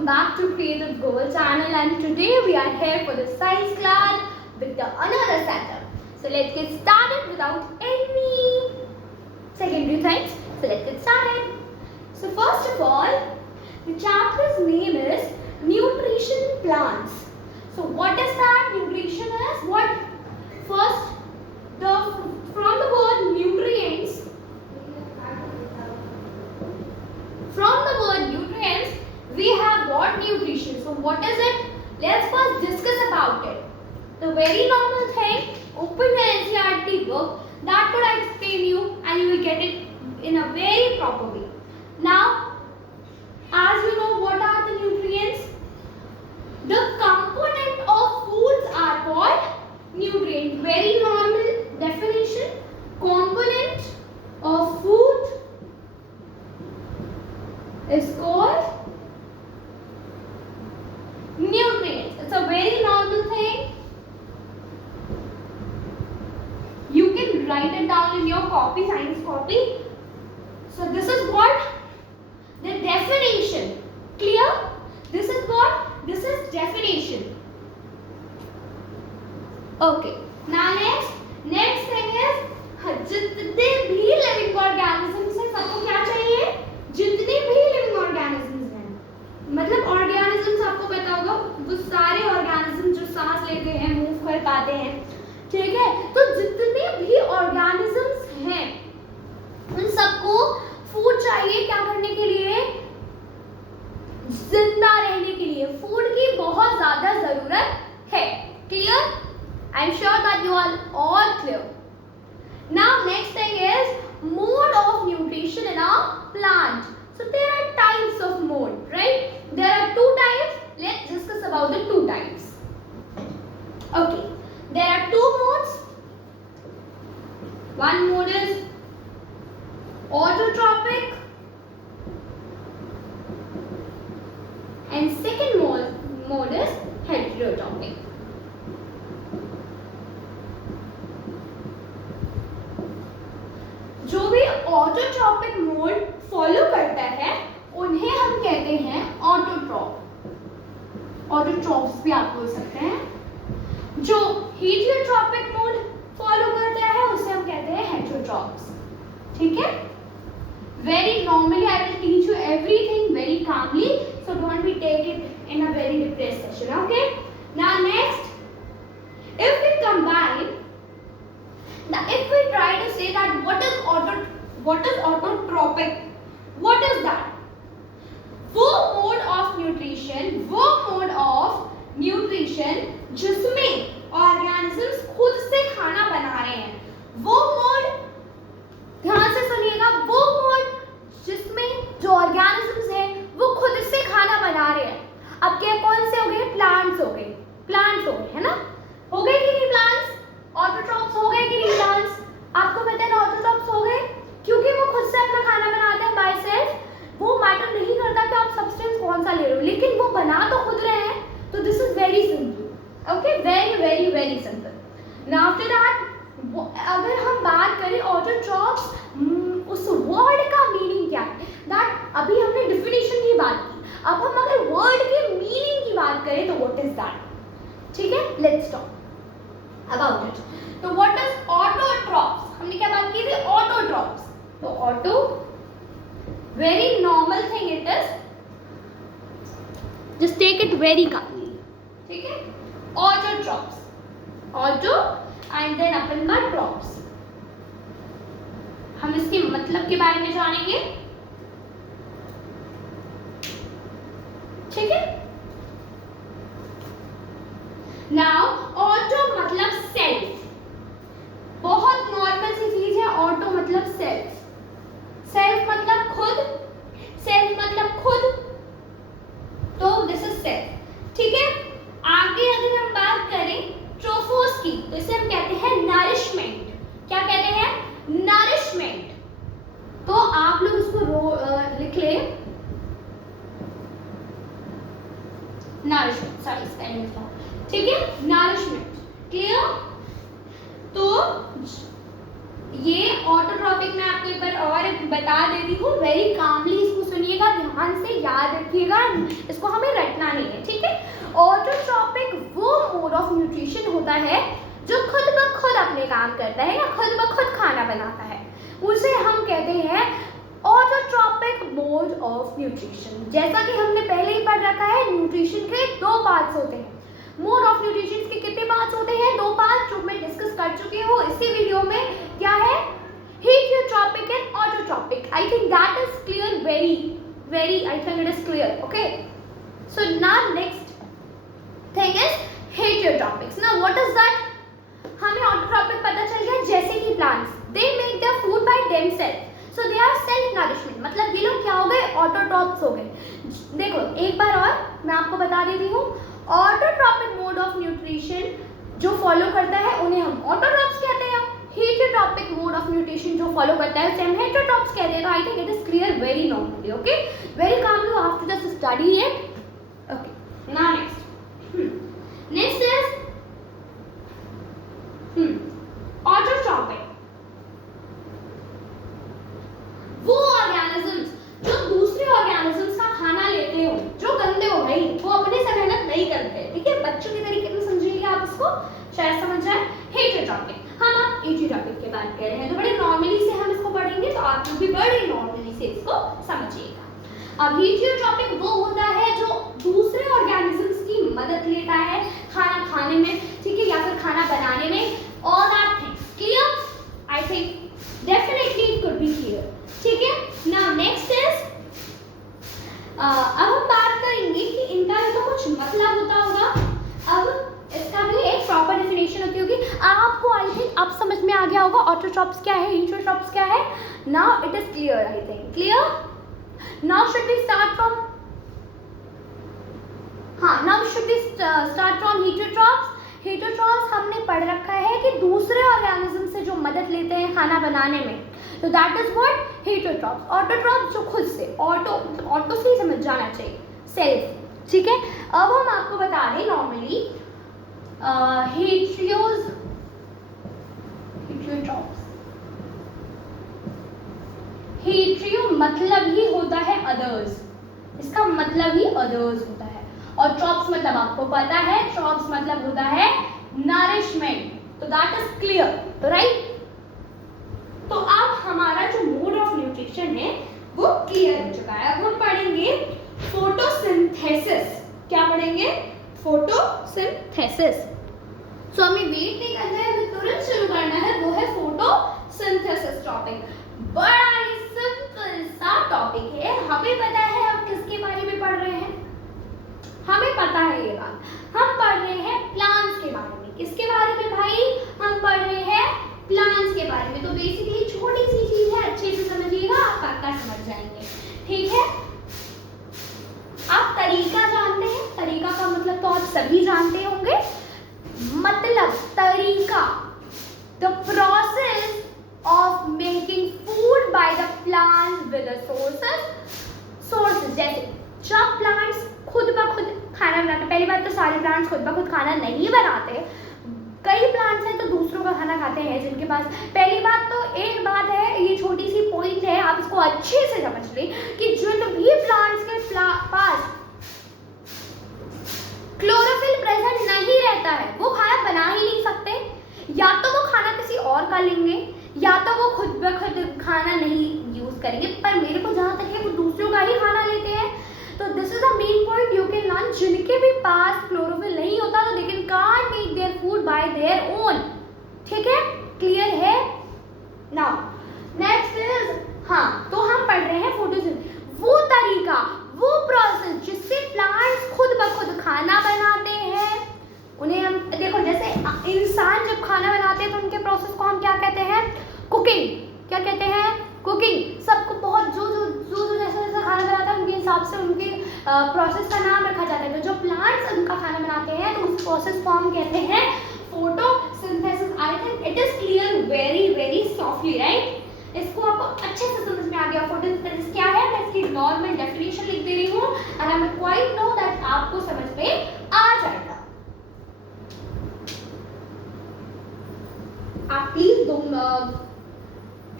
welcome back to Creative Goal channel, and today we are here for the science class with the another setup. So let's get started without any secondary things. So let's get started. So first of all, the chapter's name is Nutrition Plants. So what is that? Nutrition is what? First, from the word nutrients. From the word nutrients, we have what? Nutrition. So what is it? Let's first discuss about it. The very normal thing, open the NCERT book, that could I explain you and you will get it in a very proper way. Now, as you know, what are the nutrients? The component of foods are called nutrients. Very normal definition. Component of food is called nutrients. It's a very normal thing. You can write it down in your copy, science copy. So this is what? The definition. Clear? This is what? This is definition. Okay. Now next thing is जितने भी living organisms हैं सबको क्या चाहिए? जितने भी living organisms हैं, मतलब organisms आपको पता होगा वो सारे organisms जो सांस लेते हैं, मूव कर पाते हैं, ठीक है? तो जितने भी organisms हैं उन सबको फूड चाहिए क्या करने के लिए? जिंदा रहने के लिए फूड की बहुत ज्यादा जरूरत है. Clear? I am sure that you are all clear. Now next thing is mode of nutrition in a plant. So there are types of mode, right? There are two types. Let's discuss about the two types. Okay, there are two modes. One mode is autotrophic and second mode is heterotrophic. जो भी autotrophic mode follow करता है उन्हें हम कहते हैं autotroph. Autotrophs भी आप बोल सकते हैं. जो हेटेरोट्रॉपिक मोड फॉलो करता है उसे हम कहते हैं हेटेरोट्रॉप्स. ठीक है? Very normally I will teach you everything very calmly, so don't be take it in a very depressed session. Okay, now next if we combine. Now, if we try to say that what is autotrophic, what is that? वो mode of nutrition जिसमें organisms खुद से खाना बना रहे हैं. वो mode, ध्यान से सुनिएगा, वो mode जिसमें जो organisms हैं वो खुद से खाना बना रहे हैं. अब क्या कौन से हो गए? प्लांट्स हो गए. प्लांट्स हो गए, है ना? हो गए कि नहीं प्लांट्स? ऑटोट्रॉप्स हो गए कि नहीं प्लांट्स? आपको पता है ना ऑटोट्रॉप्स हो गए क्योंकि वो खुद से अपना खाना बनाते हैं बाय सेल्फ. वो मैटर नहीं करता कि आप सब्सटेंस कौन सा ले रहे हो, लेकिन वो बना तो खुद रहे हैं. तो this is very simple. Okay, very very very simple. Now after that अगर हम बात करें ऑटोट्रॉप्स, उस वर्ड का मीनिंग क्या है, दैट अभी हमने डेफिनेशन की बात की. अब हम अगर वर्ड के मीनिंग की बात करें तो व्हाट इज दैट? ठीक है, let's talk about it. So what is autotrophs? हमने क्या बात की थी? Autotrophs. तो auto, very normal thing it is. Just take it very calmly. ठीक है? Autotrophs. Auto and then अपन का trophs. हम इसके मतलब के बारे में जानेंगे. ठीक है? Now, auto मतलब सेल्फ. बहुत नॉर्मल सी चीज है ऑटो मतलब सेल्फ. सेल्फ मतलब खुद. सेल्फ मतलब खुद. तो दिस इज सेल्फ. ठीक है? आगे अगर हम बात करें ट्रोफोस की तो इसे हम कहते हैं नरिशमेंट. क्या कहते हैं? नरिशमेंट. तो आप लोग इसको लिख ले. Nourishment, sorry spelling is wrong. ठीक है? नरिशमेंट. क्लियर? तो ये ऑटोट्रॉपिक में आपको एक बार और बता देती हूँ. वेरी कामली इसको सुनिएगा, ध्यान से याद रखिएगा, इसको हमें होता है जो खुद ब खुद अपने काम करता है या खुद ब खुद खाना बनाता है, उसे हम कहते हैं ऑटोट्रॉपिक मोड ऑफ न्यूट्रिशन। जैसा कि हमने पहले ही पढ़ रखा है, न्यूट्रिशन के दो पार्ट्स होते हैं। मोड ऑफ न्यूट्रिशन के कितने पार्ट्स होते हैं? दो पार्ट्स, जो मैं डिस्कस कर चुकी हूँ इसी वीडियो में। क्या है? Heterotrophic and autotrophic. I think that is clear, very I think it is clear. Okay, so now next thing is heterotrophics. Now what is that? हमें ऑटोट्रॉपिक पता चल गया, जैसे कि plants they make their food by themselves, so they are self nourishment. मतलब ये लोग क्या हो गए? ऑटोट्रॉप्स हो गए। देखो एक बार और मैं आपको बता देती हूँ, ऑटोट्रॉपिक मोड ऑफ न्यूट्रिशन जो फॉलो करता है उन्हें हम ऑटोट्रॉप्स कहते हैं। हेटेरोट्रॉपिक मोड ऑफ न्यूट्रिशन जो फॉलो करता है उसे हम हेटेरोट्रॉप्स कहते हैं। तो I think it is clear very normally. Okay, very calmly, you have to just study it. Okay, now next is autotrophic. वो ऑर्गेनिजम्स जो दूसरे ऑर्गेनिजम्स का खाना लेते हो, जो गंदे हो भाई, वो अपने से मेहनत नहीं करते। ठीक है, बच्चों के तरीके में समझिए आप इसको, शायद समझ जाए। हेटेरोट्रॉपिक, हम आप हेटेरोट्रॉपिक की बात कर रहे हैं तो बड़े नॉर्मली से हम इसको पढ़ेंगे, तो आप लोग भी बड़े नॉर्मली से इसको समझिएगा। अब हेटेरोट्रॉपिक वो होता है जो दूसरे ऑर्गेनिजम्स की मदद लेता है खाना खाने में, ठीक है, या फिर खाना बनाने में। All that things clear? I think definitely it could be clear. ठीक है, नाउ नेक्स्ट इज अब हम बात करेंगे कि इनका तो कुछ मतलब होता होगा। अब इसका भी एक प्रॉपर डेफिनेशन होती होगी। आपको आई थिंक अब समझ में आ गया होगा ऑटोट्रॉप्स क्या है, हेटेरोट्रॉप्स क्या है। Now it is clear, I think clear. Now should we start from now should we start from heterotrophs. Heterotrophs हमने पढ़ रखा है कि दूसरे ऑर्गेनिज्म से जो मदद लेते हैं खाना बनाने में, तो that is what? Heterotrophs. Autotrophs जो खुद से, ऑटो से ही समझ जाना चाहिए, सेल्फ। ठीक है, अब हम आपको बता दें नॉर्मली हेटेरोट्रॉप्स, हेटेरो मतलब ही होता है अदर्स, इसका मतलब ही अदर्स होता है। और ट्रॉप्स मतलब आपको पता है, ट्रॉप्स मतलब होता है नरिशमेंट। तो दैट इज क्लियर, राइट? तो अब हमारा जो मोड ऑफ न्यूट्रिशन है वो क्लियर हो चुका है। अब हम पढ़ेंगे फोटोसिंथेसिस। क्या पढ़ेंगे? फोटोसिंथेसिस। सो हमें वेट नहीं करना है, हमें तुरंत शुरू करना है, वो है फोटोसिंथेसिस टॉपिक। बड़ा ही सिंपल सा टॉपिक है। हमें पता है हम किसके बारे में पढ़ रहे हैं, हमें पता है ये बात। हम पढ़ रहे हैं प्लांट्स के बारे में। किसके बारे में भाई? हम पढ़ रहे हैं प्लांट्स के बारे में। तो बेसिकली छोटी सी चीज है, अच्छे से समझिएगा, आप पक्का समझ जाएंगे। ठीक है, आप तरीका जानते हैं, तरीका का मतलब तो आप सभी जानते होंगे। मतलब तरीका, the process of making food by the plant with the sources. जैसे जब प्लांट्स खुद ब खुद खाना बनाते, पहली बात तो सारे प्लांट्स खुद ब खुद खाना नहीं बनाते, कई प्लांट्स हैं तो दूसरों का खाना खाते हैं जिनके पास। पहली बात तो एक बात है, ये छोटी सी पॉइंट है, आप इसको अच्छे से समझ लें कि जिन भी प्लांट्स के पास क्लोरोफिल प्रेजेंट नहीं रहता है वो खाना बना ही नहीं सकते। या तो वो खाना किसी और का लेंगे, या तो वो खुद ब खुद खाना नहीं यूज करेंगे। पर मेरे को जहाँ तक है वो दूसरों का ही खाना लेते हैं। तो this is the main point you can learn. जिनके भी पास क्लोरोफिल नहीं होता तो they can can't make their food bye their own. ठीक है, क्लियर है? नाउ नेक्स्ट इज, तो हम पढ़ रहे हैं फोटोसिंथेसिस, वो तरीका, वो प्रोसेस जिससे प्लांट्स खुद ब खुद खाना बनाते हैं। उन्हें हम देखो, जैसे इंसान जब खाना बनाते हैं तो उनके प्रोसेस को हम क्या कहते हैं? कुकिंग। क्या कहते हैं? कुकिंग। सबको बहुत जो जैसा जैसा खाना बनाता है उनके हिसाब से उनके प्रोसेस का नाम रखा जाता है। तो जो प्लांट्स उनका खाना बनाते हैं तो उस प्रोसेस को हम कहते हैं photosynthesis. I think it is clear very softly, right? इसको आपको अच्छे से समझ में आ गया फोटोसिंथेसिस क्या है। मैं इसकी नॉर्मल डेफिनेशन लिख दे रही हूँ and I am quite know that आपको समझ में आ जाएगा। आप प्लीज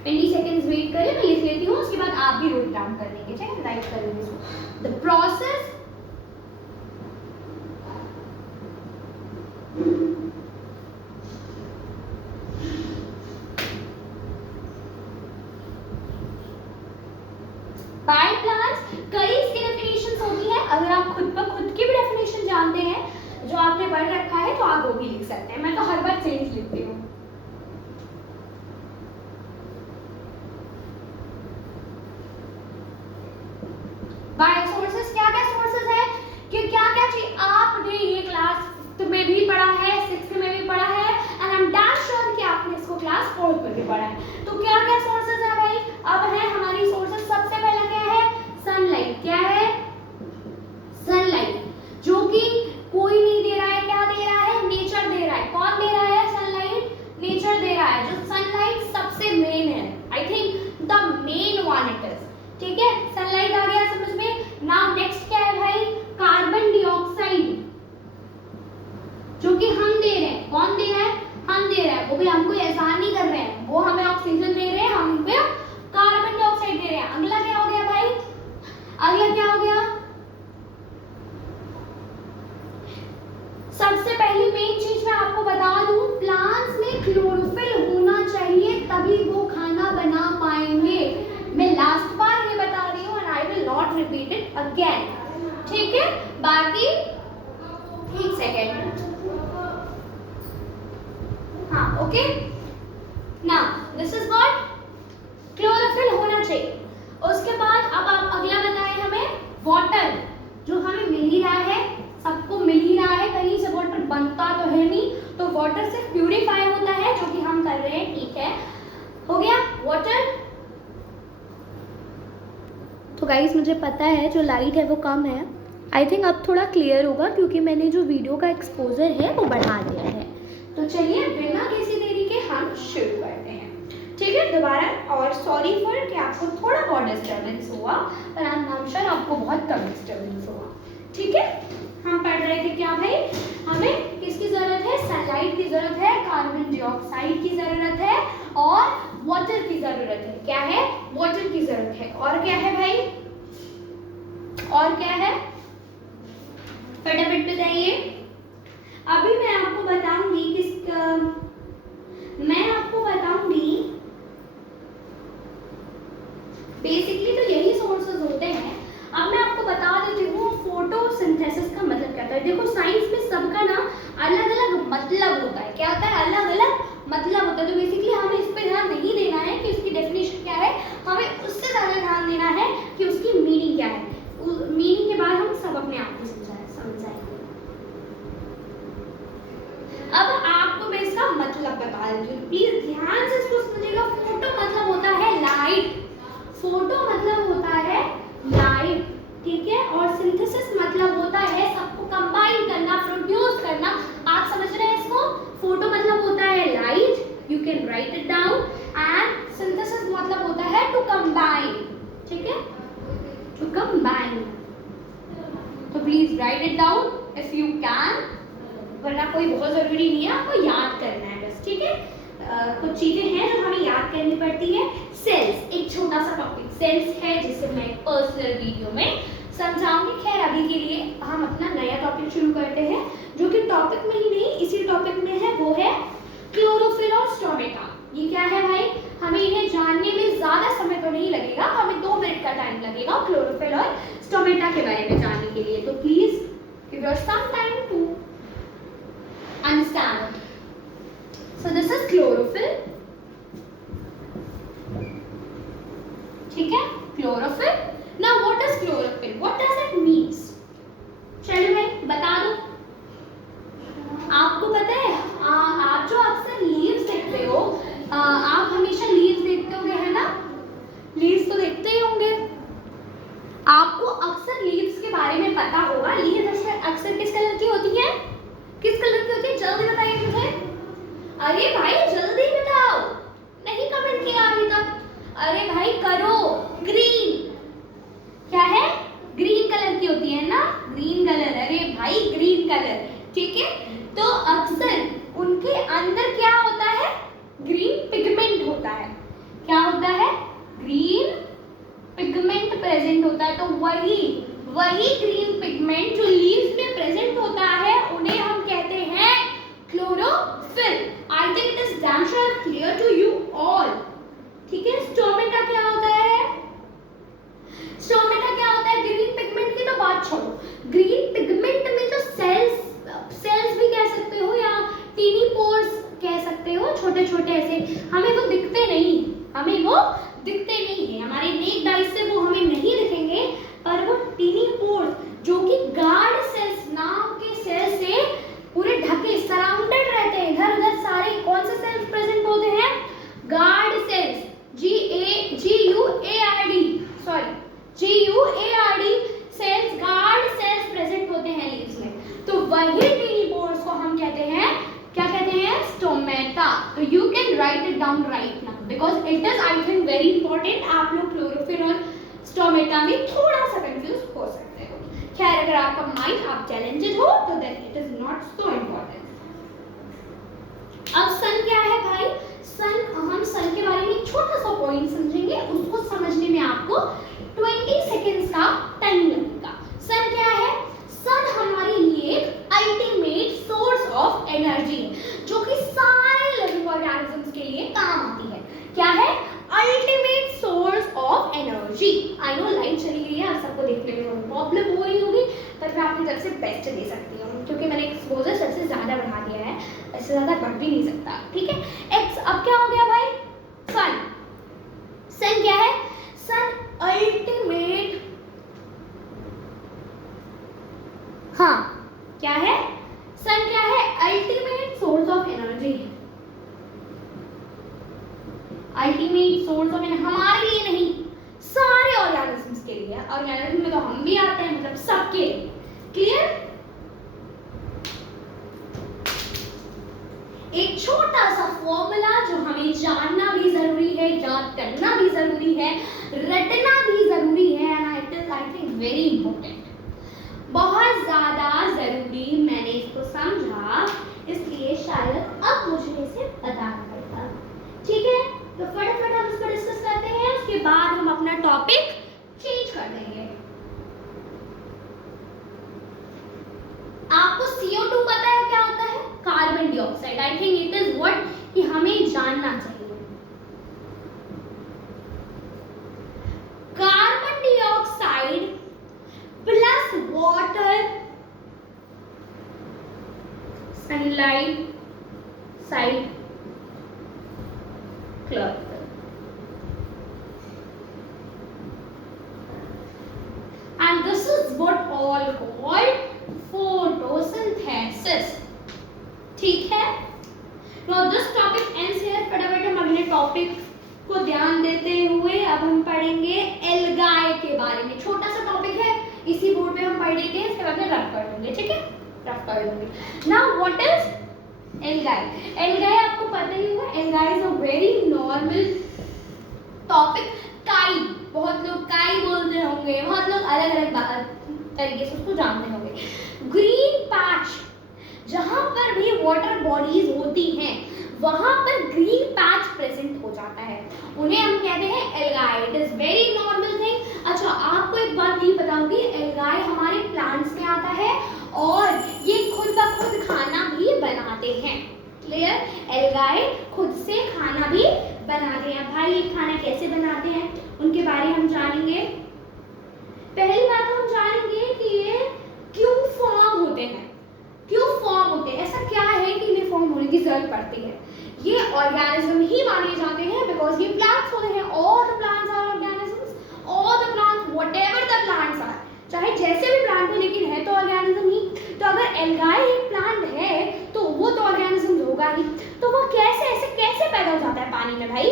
20 सेकेंड्स वेट करें, मैं लिख लेती हूँ, उसके बाद आप भी नोट डाउन कर लेंगे, ठीक है? राइट कर लेंगे इसको। द प्रोसेस प्लांट्स, कई इसकी डेफिनेशंस होती हैं। अगर आप खुद की भी डेफिनेशन जानते हैं जो आपने पढ़ रखा है तो आप वो भी लिख सकते हैं। मैं तो हर बार चेंज लिखती हूँ। बायोसोर्सेज क्या क्या सोर्सेज है कि क्या क्या चीज आपने ये क्लास में भी पढ़ा है, 6th में भी पढ़ा है, and I am damn sure कि आपने इसको क्लास 4th में भी पढ़ा है। तो क्या क्या सोर्सेज है भाई? अब है हमारी सोर्सेज, सबसे पहला क्या है? सनलाइट। क्या है? सनलाइट, जो कि कोई नहीं दे रहा है, क्या दे रहा है? नेचर दे रहा है। कौन दे रहा है? सनलाइट नेचर दे रहा है। जो सनलाइट सबसे मेन है, I think the main one it is. ठीक है, सनलाइट आ गया समझ में। नाउ नेक्स्ट क्या है भाई? कार्बन डाइऑक्साइड, जो कि हम दे रहे हैं। कौन दे रहा है? हम दे रहे हैं। वो भी हमको एहसान नहीं कर रहे हैं, वो हमें ऑक्सीजन दे रहे हैं, हम पे कार्बन डाइऑक्साइड दे रहे हैं। अगला क्या हो गया भाई? अगला क्या हो गया? सबसे पहली मेन चीज मैं आपको बता दूं, प्लांट्स में क्लोरोफिल होना चाहिए तभी वो खाना बना पाएंगे। मैं लास्ट बार ये बता रही हूँ and I will not repeat it again। ठीक है, बाकी एक सेकेंड, हाँ okay. Now this is what chlorophyll होना चाहिए। उसके बाद अब आप अगला बताएं हमें वाटर, जो हमें मिल ही रहा है, सबको मिल ही रहा है, कहीं से वाटर बनता तो है नहीं, तो वाटर से प्यूरिफाई होता है, जो कि हम कर रहे हैं। ठीक है, हो गया वाटर। तो गाइस मुझे पता है जो लाइट है वो कम है, आई थिंक अब थोड़ा क्लियर होगा क्योंकि मैंने जो वीडियो का एक्सपोजर है वो बढ़ा दिया है। तो चलिए बिना किसी देरी के हम शुरू करते हैं। ठीक है, दोबारा, और सॉरी फॉर कि आपको थोड़ा बहुत डिस्टर्बेंस हुआ, पर आई एम श्योर आपको बहुत कम डिस्टर्बेंस हुआ। ठीक है, हम पढ़ रहे थे क्या भाई? हमें किसकी जरूरत है? सनलाइट की जरूरत है, कार्बन डाइऑक्साइड की जरूरत है, और वाटर की जरूरत है। क्या है? वाटर की जरूरत है। और क्या है भाई? और क्या है? फटाफट बताइए। अभी मैं आपको बताऊंगी बेसिकली तो यही सोर्सेज होते हैं। अब मैं आपको बता देती हूँ फोटोसिंथेसिस का मतलब क्या होता है। देखो साइंस में सबका ना अलग अलग मतलब होता है। क्या होता है? अलग अलग मतलब होता है। तो बेसिकली हमें इस पे ध्यान नहीं देना है कि उसकी डेफिनेशन क्या है, हमें उससे ज़्यादा ध्यान देना है कि उसकी मीनिंग क्या है। मीनिंग के बाद हम सब अपने आप को समझाएंगे। अब आपको मैं इसका मतलब बता देती हूँ, प्लीज ध्यान से इसको समझिएगा। फोटो मतलब होता है लाइट, फोटो मतलब होता है लाइट, ठीक है। और सिंथेसिस मतलब होता है सबको कंबाइन करना, प्रोड्यूस करना। आप समझ रहे हैं इसको? फोटो मतलब होता है light, you can write it down, and synthesis मतलब होता है टू कंबाइन, ठीक है, टू कंबाइन। तो please right it down if you can, वरना कोई बहुत जरूरी नहीं है, आपको याद करना है बस, ठीक है। कुछ चीजें हैं जो हमें याद करनी पड़ती है। सेल्स, एक छोटा सा टॉपिक सेल्स है जिसे मैं पर्सनल वीडियो में समझाऊंगी। खैर अभी के लिए हम अपना नया टॉपिक शुरू करते हैं, जो कि टॉपिक में ही नहीं इसी टॉपिक में है, वो है क्लोरोफिल और स्टोमेटा। ये क्या है भाई? हमें इन्हें जानने में ज्यादा समय तो नहीं लगेगा, हमें 2 मिनट का टाइम लगेगा क्लोरोफिल और स्टोमेटा के बारे में जानने के लिए। तो please give your some time to understand. So this is chlorophyll, ठीक है, chlorophyll. Now what is chlorophyll? What does it means? चलिए भाई बता दो। आपको पता है आप जो अक्सर लीव्स देखते हो, आप हमेशा लीव्स देखते होंगे, है ना? लीव्स तो देखते ही होंगे। आपको अक्सर लीव्स के बारे में पता होगा। लीव्स अक्सर किस कलर की होती है? किस कलर की होती है? जल्दी बताइए मुझे। अरे भाई जल्दी बताओ, नहीं कमेंट किया अभी तक। अरे भाई करो। ग्रीन। क्या है? ग्रीन कलर की होती है ना, ग्रीन कलर। अरे भाई ग्रीन कलर, ठीक है। तो अक्सर उनके अंदर क्या होता है? ग्रीन पिगमेंट होता है। क्या होता है? ग्रीन पिगमेंट प्रेजेंट होता है। तो वही ग्रीन पिगमेंट जो लीव्स में प्रेजेंट होता है उन्हें हम कहते हैं chlorophyll. I think it is damn sure clear to you all, ठीक है। स्टोमेटा क्या होता है? स्टोमेटा क्या होता है? ग्रीन पिगमेंट की तो बात छोड़ो, ग्रीन पिगमेंट में जो सेल्स भी कह सकते हो या टीनी पोर्स कह सकते हो, छोटे छोटे ऐसे, हमें वो दिखते नहीं, हमें वो दिखते नहीं है, हमारे नेक्ड आई से वो हमें नहीं दिखेंगे, पर वो टीनी पोर्स जो कि गार्ड सेल्स नाम के सेल से पूरे ढके सराउंडेड रहते हैं, इधर उधर सारे कौन से सेल्स प्रेजेंट होते हैं? Guard cells, GUARD cells, guard cells present होते हैं लीव्स में। तो वही टीनी पोर्स को हम कहते हैं, क्या कहते हैं? स्टोमेटा। तो you can write it down right now because it is I think very important. आप लोग क्लोरोफिल और स्टोमेटा में थोड़ा सा कंफ्यूज हो सकते हो। खैर, अगर आपका माइंड आप चैलेंजेड हो तो then it is not so important. अब सन क्या है भाई? सन, हम सन के बारे में एक छोटा सा पॉइंट समझेंगे, उसको समझने में आपको 20 सेकेंड्स का टाइम लगेगा। सन क्या है? सन हमारे लिए एक अल्टीमेट सोर्स ऑफ एनर्जी है जो कि सारे लिविंग ऑर्गेनिजम्स के लिए काम आती है। क्या है? Ultimate source of energy. I know light चली गई है, आप सबको देखने में प्रॉब्लम हो रही होगी, पर मैं अपनी तरफ से बेस्ट दे सकती हूँ क्योंकि मैंने एक्सपोजर सबसे ज्यादा बढ़ा दिया है, इससे ज्यादा बढ़ भी नहीं सकता। ठीक है, एक्स अब क्या हो गया भाई? सन। सन क्या है? सन अल्टीमेट, हाँ क्या है? सन क्या है? अल्टीमेट सोर्स ऑफ एनर्जी है। अल्टीमेट सोर्स ऑफ एनर्जी हमारे लिए नहीं, सारे ऑर्गेनिजम्स के लिए। ऑर्गेनिज्म में तो हम भी आते हैं, मतलब सबके लिए। क्लियर? एक छोटा सा फॉर्मूला जो हमें जानना भी जरूरी है, याद करना भी जरूरी है, रटना भी जरूरी है, and it is I think very important, बहुत ज्यादा जरूरी। मैंने इसको समझा, इसलिए शायद अब मुझे इसे बताना पड़ेगा। ठीक है, तो फटाफट हम इसको डिस्कस करते हैं, उसके बाद हम अपना टॉपिक चेंज कर देंगे। आपको CO2 पता है क्या होता है? Carbon dioxide. I think it is what कि हमें जानना चाहिए। Carbon dioxide plus water, sunlight, side, chlorophyll, and this is what all called photosynthesis। ठीक है, now this topic ends here। फटाफट हम अगले टॉपिक को ध्यान देते हुए अब हम पढ़ेंगे एल्गाई के बारे में। छोटा सा टॉपिक है, इसी बोर्ड पे हम पढ़ लेते हैं, इसके बाद में रफ कर दूंगे। ठीक है, रफ कर दूंगे। Now what is algae? Algae आपको पता ही होगा, algae is a very normal topic. काई, बहुत लोग काई बोलते होंगे, बहुत लोग अलग अलग तरीके से उसको जानते होंगे। ग्रीन पैच, जहां पर भी वाटर बॉडीज होती हैं वहां पर ग्रीन पैच प्रेजेंट हो जाता है, उन्हें हम कहते हैं algae. It is very normal thing. अच्छा, आपको एक बात नहीं पता होगी, एल्गाई हमारे प्लांट्स में आता है और ये खुद ब खुद खाना भी बनाते हैं। क्लियर? एल्गाई खुद से खाना भी बनाते हैं। भाई ये खाना कैसे बनाते हैं उनके बारे में हम जानेंगे। पहली बात तो हम जानेंगे कि ये क्यों फॉर्म होते हैं। क्यों फॉर्म होते हैं? ऐसा क्या है कि इन्हें फॉर्म होने की जरूरत पड़ती है? ये ऑर्गेनिज्म ही माने जाते हैं बिकॉज ये प्लांट्स होते हैं। All the plants are organisms, all the plants whatever the plants are, चाहे जैसे भी प्लांट हो लेकिन है तो ऑर्गेनिज्म ही। तो अगर एल्गाई एक प्लांट है तो वो तो ऑर्गेनिज्म होगा ही। तो वो कैसे पैदा हो जाता है पानी में भाई?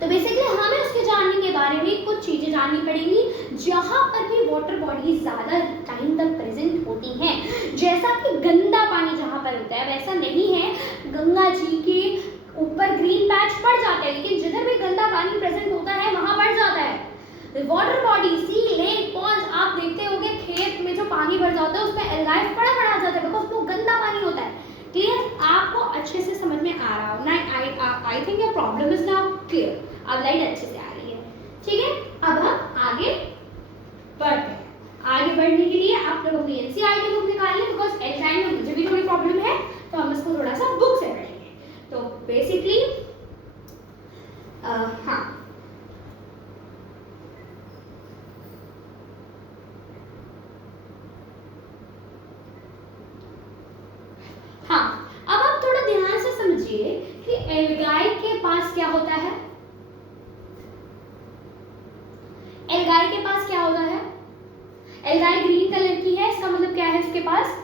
तो बेसिकली हमें उसके जानने के बारे में कुछ चीजें जाननी पड़ेंगी। जहां पर भी वाटर बॉडीज ज्यादा टाइम तक प्रेजेंट होती हैं, जैसा कि गंदा पानी जहां पर होता है वैसा नहीं है, गंगा जी के ऊपर ग्रीन पैच पड़ जाता है, लेकिन जिधर भी गंदा पानी प्रेजेंट होता है वहां पड़ जाता है। वाटर बॉडी, सी, लेक, पॉन्ड, आप देखते होंगे खेत में जो पानी भर जाता है उसमें एल्गाई पड़ा आ जाता है बिकॉज वो गंदा पानी होता है। क्लियर? आपको अच्छे से समझ में आ रहा होगा। I think your problem is now clear. अब लाइट अच्छे से आ रही है। ठीक है, अब हम आगे बढ़ते हैं। आगे बढ़ने के लिए आप लोग अपनी एनसीईआरटी बुक निकाल लें बिकॉज एग्जाम में मुझे भी थोड़ी प्रॉब्लम है, तो हम इसको थोड़ा सा बुक से पढ़ेंगे। तो बेसिकली हाँ, एल्गाई के पास क्या होता है? एल्गाई के पास क्या होता है? एल्गाई ग्रीन कलर की है, इसका मतलब क्या है? इसके पास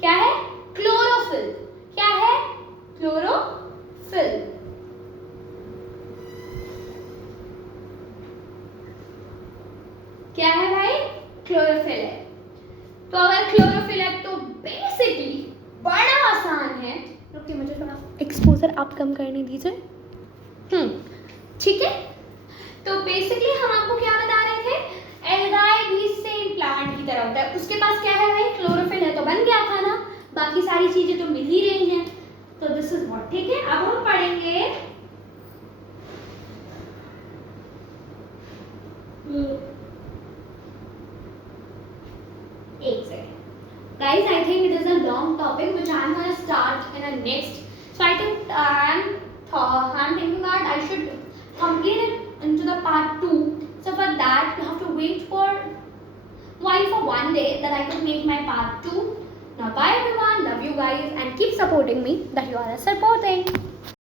क्या है? क्लोरोफिल। क्या है? क्लोरोफिल। क्या है भाई? क्लोरोफिल है। तो अगर क्लोरोफिल है तो बेसिकली बड़ा आसान है। रुकिए, मुझे थोड़ा एक्सपोजर आप कम करने दीजिए। ठीक है, तो बेसिकली हम आपको क्या बता रहे थे? एल्गाई भी सेम प्लांट की तरह होता है। उसके पास क्या है भाई? क्लोरोफिल है, तो बन गया खाना। बाकी सारी चीजें तो मिल ही रही हैं। तो दिस इज व्हाट। ठीक है, अब हम पढ़ेंगे एक second guys, I think it is a long topic which I am going to start in a next. So I think I'm thinking that I should complete it into the part 2. So for that you have to wait for one day that I can make my part 2. Now bye everyone, love you guys and keep supporting me that you are supporting.